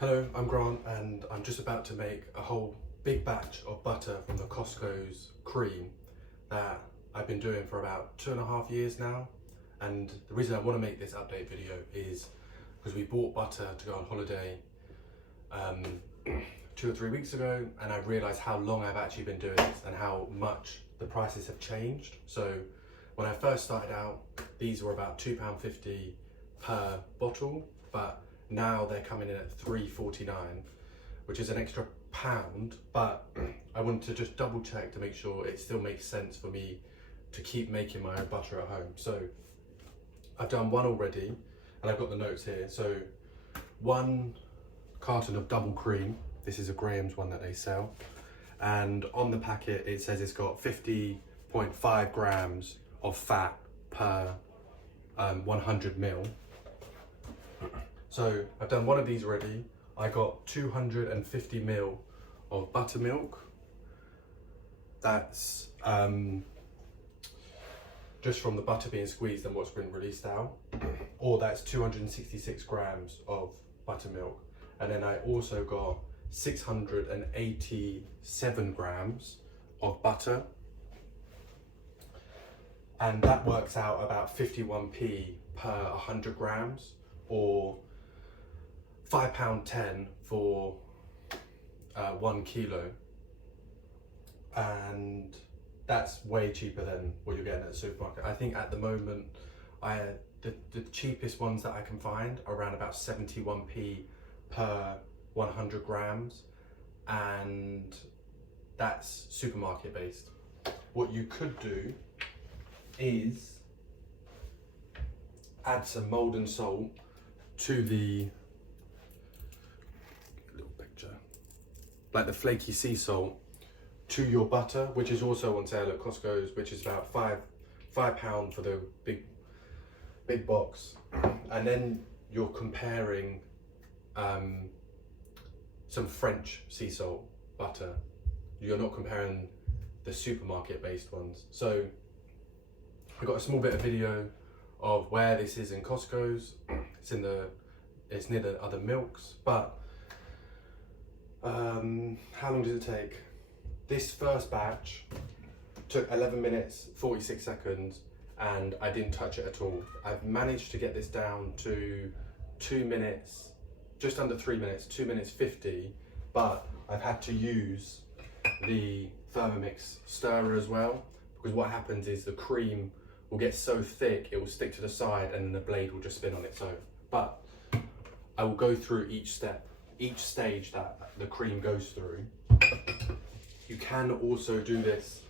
Hello, I'm Grant and I'm just about to make a whole big batch of butter from the Costco's cream that I've been doing for about 2.5 years now. And the reason I want to make this update video is because we bought butter to go on holiday 2 or 3 weeks ago, and I realised how long I've actually been doing this and how much the prices have changed. So when I first started out, these were about £2.50 per bottle, but now they're coming in at £3.49, which is an extra £1, but I wanted to just double check to make sure it still makes sense for me to keep making my own butter at home. So I've done one already, and I've got the notes here. So 1 carton of double cream. This is a Graham's one that they sell. And on the packet, it says it's got 50.5 grams of fat per 100 ml. So I've done one of these already. I got 250 ml of buttermilk. That's just from the butter being squeezed and what's been released out. Or that's 266 grams of buttermilk. And then I also got 687 grams of butter. And that works out about 51p per 100 grams, or £5.10 for 1 kilo, and that's way cheaper than what you're getting at the supermarket. I think at the moment, the cheapest ones that I can find are around about 71p per 100 grams, and that's supermarket based. What you could do is add some Maldon salt to the like the flaky sea salt to your butter, which is also on sale at Costco's, which is about £5 for the big box. And then you're comparing some French sea salt butter. You're not comparing the supermarket based ones. So I got a small bit of video of where this is in Costco's. It's near the other milks, but how long did it take? This first batch took 11 minutes 46 seconds, and I didn't touch it at all. I've managed to get this down to 2 minutes, just under 3 minutes, 2 minutes 50, but I've had to use the Thermomix stirrer as well, because what happens is the cream will get so thick it will stick to the side and then the blade will just spin on its own. But I will go through each step, each stage that the cream goes through. You can also do this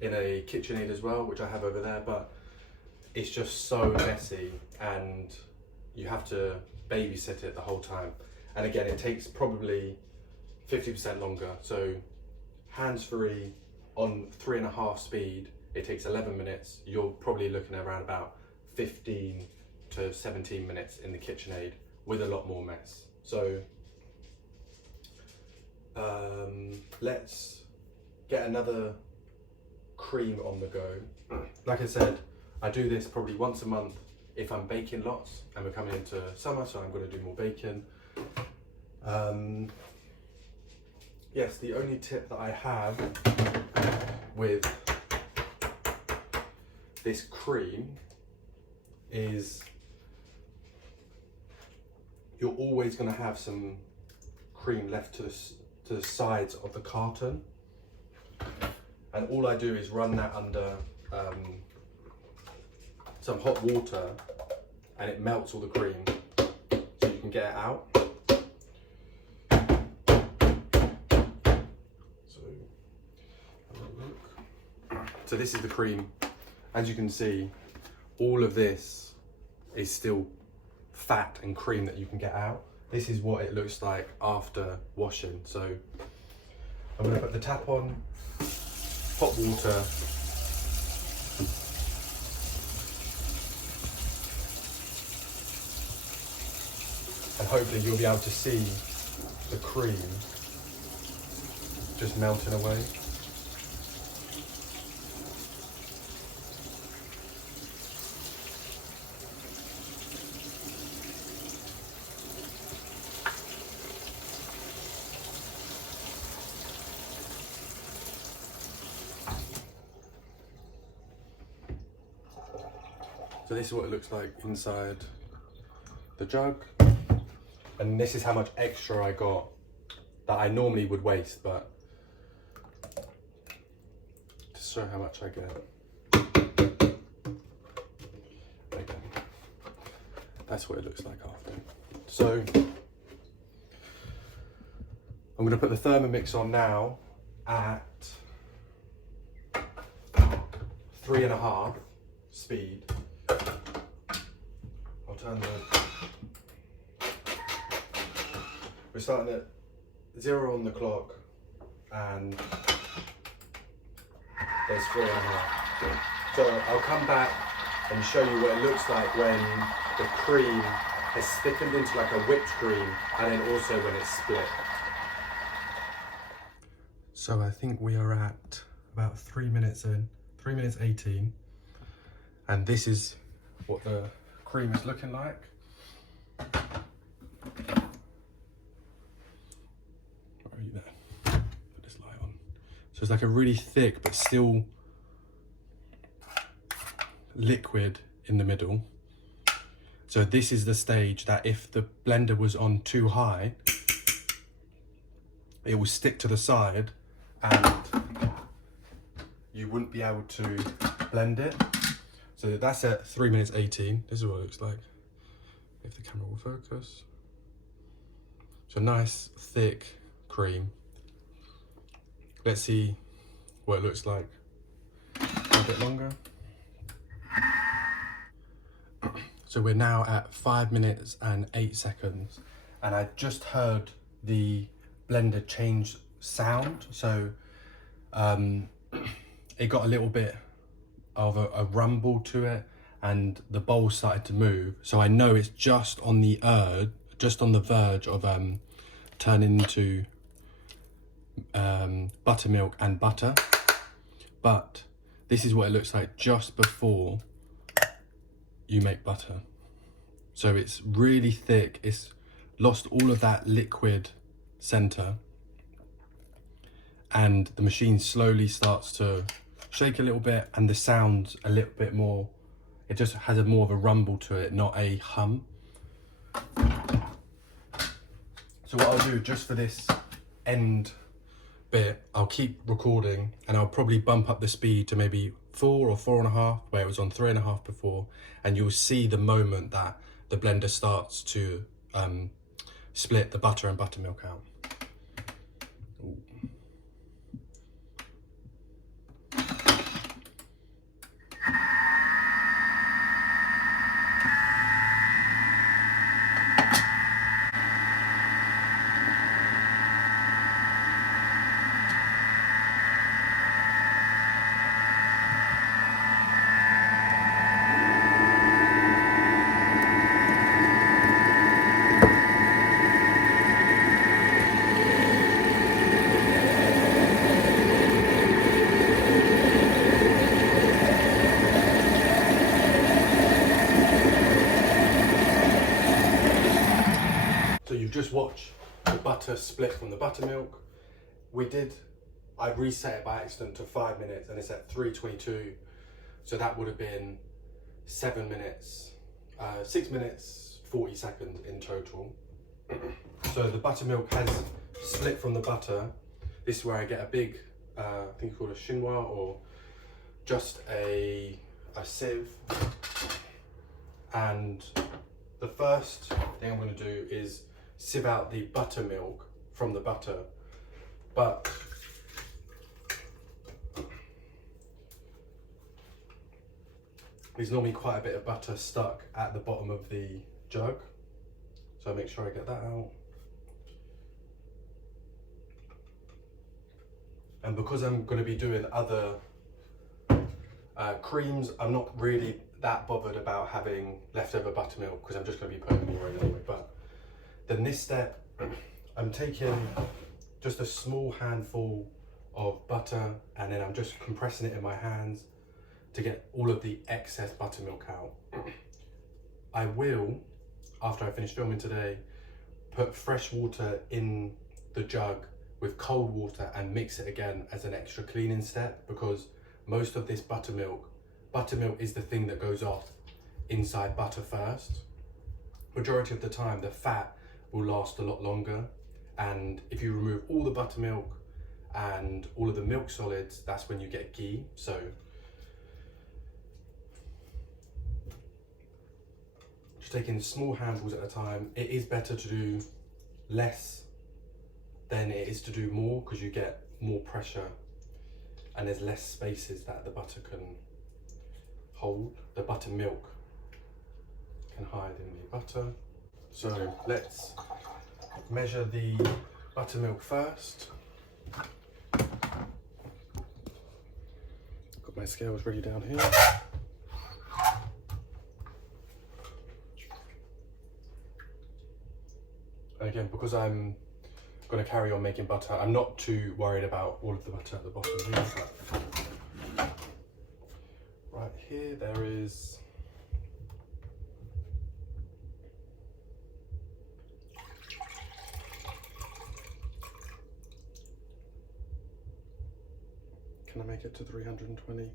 in a KitchenAid as well, which I have over there, but it's just so messy and you have to babysit it the whole time. And again, it takes probably 50% longer. So hands-free on 3.5 speed, it takes 11 minutes. You're probably looking at around about 15 to 17 minutes in the KitchenAid with a lot more mess. So let's get another cream on the go. Like I said, I do this probably once a month if I'm baking lots, and we're coming into summer, so I'm going to do more baking. Yes, the only tip that I have with this cream is you're always going to have some cream left to the sides of the carton, and all I do is run that under some hot water, and it melts all the cream so you can get it out. So this is the cream. As you can see, all of this is still fat and cream that you can get out. This is what it looks like after washing. So I'm going to put the tap on, hot water, and hopefully you'll be able to see the cream just melting away. So this is what it looks like inside the jug. And this is how much extra I got that I normally would waste, but to show how much I get. Okay. That's what it looks like after. So I'm going to put the Thermomix on now at 3.5 speed. I'll turn we're starting at 0 on the clock and there's 3.5. So I'll come back and show you what it looks like when the cream has thickened into like a whipped cream, and then also when it's split. So I think we are at about 3 minutes in, 3 minutes 18, and this is what the cream is looking like. Where are you there? Put this light on. So it's like a really thick but still liquid in the middle. So this is the stage that if the blender was on too high, it will stick to the side and you wouldn't be able to blend it. So that's at 3 minutes 18. This is what it looks like, if the camera will focus. So nice thick cream. Let's see what it looks like a bit longer. So we're now at 5 minutes and 8 seconds, and I just heard the blender change sound. So it got a little bit of a rumble to it, and the bowl started to move. So I know it's just on the verge of turning into buttermilk and butter. But this is what it looks like just before you make butter. So it's really thick, it's lost all of that liquid center, and the machine slowly starts to shake a little bit, and the sound's a little bit more, it just has a more of a rumble to it, not a hum. So what I'll do just for this end bit, I'll keep recording and I'll probably bump up the speed to maybe 4 or 4.5, where it was on 3.5 before, and you'll see the moment that the blender starts to split the butter and buttermilk out. Ooh. Just watch the butter split from the buttermilk. I reset it by accident to 5 minutes and it's at 3:22. So that would have been 7 minutes, 6 minutes, 40 seconds in total. So the buttermilk has split from the butter. This is where I get a big, I think it's called a chinois, or just a sieve. And the first thing I'm going to do is sieve out the buttermilk from the butter, but there's normally quite a bit of butter stuck at the bottom of the jug, so I make sure I get that out. And because I'm going to be doing other creams, I'm not really that bothered about having leftover buttermilk because I'm just going to be putting more in anyway. But then this step, I'm taking just a small handful of butter and then I'm just compressing it in my hands to get all of the excess buttermilk out. I will, after I finish filming today, put fresh water in the jug with cold water and mix it again as an extra cleaning step, because most of this buttermilk is the thing that goes off inside butter first. Majority of the time the fat will last a lot longer, and if you remove all the buttermilk and all of the milk solids, that's when you get ghee. So just taking small handfuls at a time. It is better to do less than it is to do more, because you get more pressure and there's less spaces that the butter can hold. The buttermilk can hide in the butter. So let's measure the buttermilk first. Got my scales ready down here. And again, because I'm going to carry on making butter, I'm not too worried about all of the butter at the bottom here. Right here, there is can I make it to 320?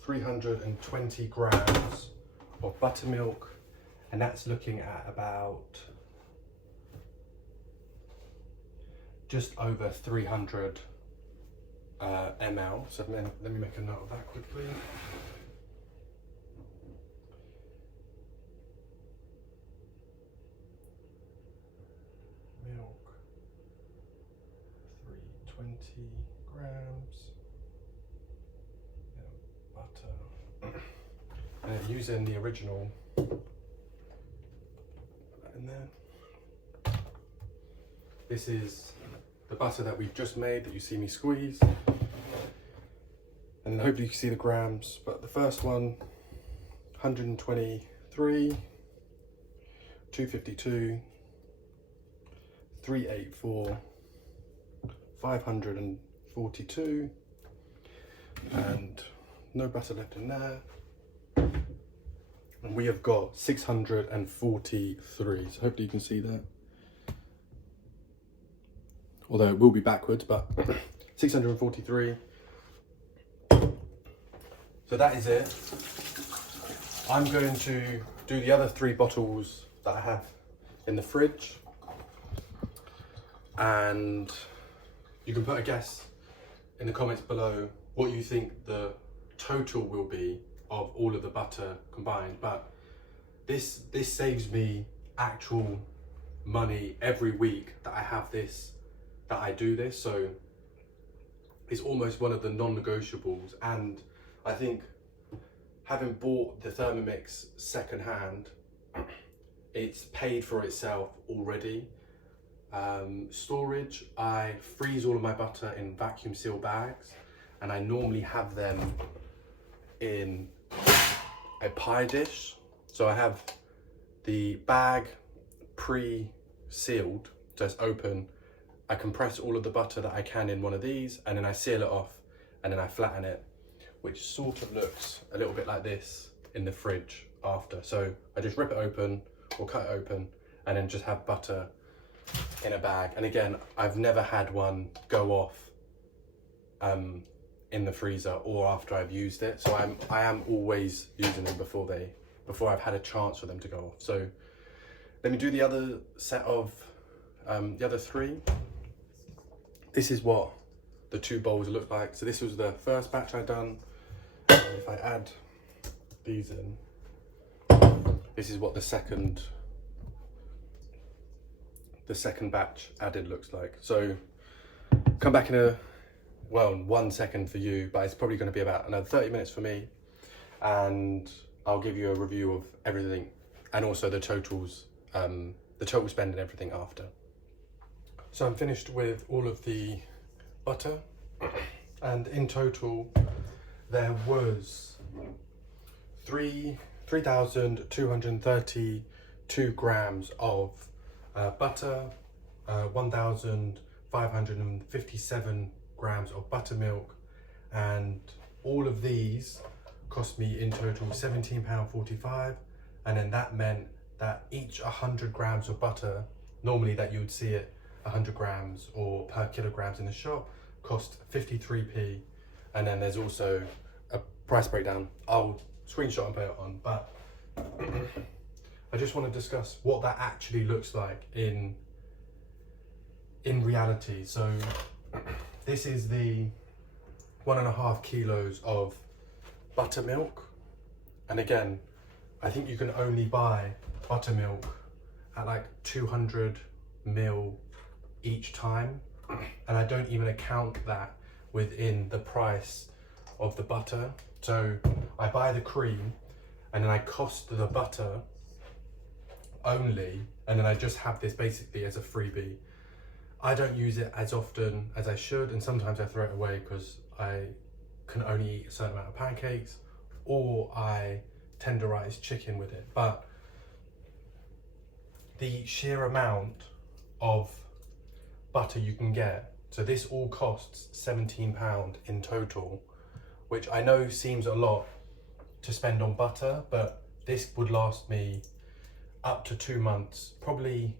320 grams of buttermilk, and that's looking at about just over 300 ml. So let me make a note of that quickly. Milk, 320 grams. Butter. And using the original. In there. This is the butter that we've just made that you see me squeeze, and then hopefully you can see the grams. But the first one, 123, 252, 384, 542, and no butter left in there. And we have got 643, so hopefully you can see that. Although it will be backwards, but 643. So that is it. I'm going to do the other 3 bottles that I have in the fridge. And you can put a guess in the comments below what you think the total will be of all of the butter combined. But this saves me actual money every week that I have this, that I do this. So it's almost one of the non-negotiables. And I think having bought the Thermomix secondhand, it's paid for itself already. Storage, I freeze all of my butter in vacuum seal bags, and I normally have them in a pie dish. So I have the bag pre-sealed, so it's open. I compress all of the butter that I can in one of these, and then I seal it off, and then I flatten it, which sort of looks a little bit like this in the fridge after. So I just rip it open or cut it open, and then just have butter in a bag. And again, I've never had one go off in the freezer or after I've used it. So I am always using them before I've had a chance for them to go off. So let me do the other set of the other 3. This is what the 2 bowls look like. So this was the first batch I done. And if I add these in, this is what the second batch added looks like. So come back in 1 second for you, but it's probably going to be about another 30 minutes for me, and I'll give you a review of everything and also the totals, the total spend and everything after. So I'm finished with all of the butter, and in total there was 3,232 grams of butter, 1,557 grams of buttermilk, and all of these cost me in total £17.45. And then that meant that each 100 grams of butter, normally that you would see it 100 grams or per kilograms in the shop, cost 53p. And then there's also price breakdown. I'll screenshot and put it on, but I just want to discuss what that actually looks like in reality. So this is the 1.5 kilos of buttermilk, and again, I think you can only buy buttermilk at like 200 ml each time, and I don't even account that within the price of the butter. So I buy the cream and then I cost the butter only, and then I just have this basically as a freebie. I don't use it as often as I should, and sometimes I throw it away because I can only eat a certain amount of pancakes, or I tenderize chicken with it. But the sheer amount of butter you can get, so this all costs £17 in total, which I know seems a lot to spend on butter, but this would last me up to 2 months, probably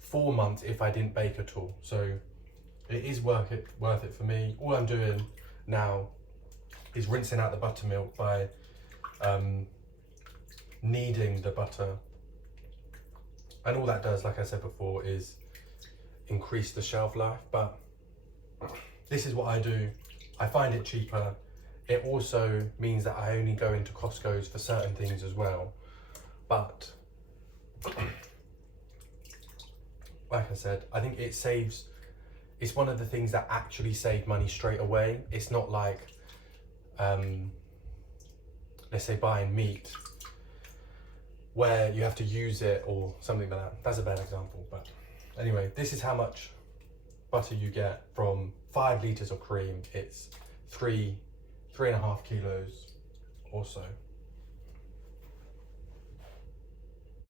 4 months if I didn't bake at all. So it is worth it for me. All I'm doing now is rinsing out the buttermilk by kneading the butter, and all that does, like I said before, is increase the shelf life. But this is what I do. I find it cheaper. It also means that I only go into Costco's for certain things as well. But like I said, I think it saves, it's one of the things that actually save money straight away. It's not like, let's say buying meat where you have to use it or something like that. That's a bad example, but anyway, this is how much butter you get from 5 litres of cream. It's 3.5 kilos or so.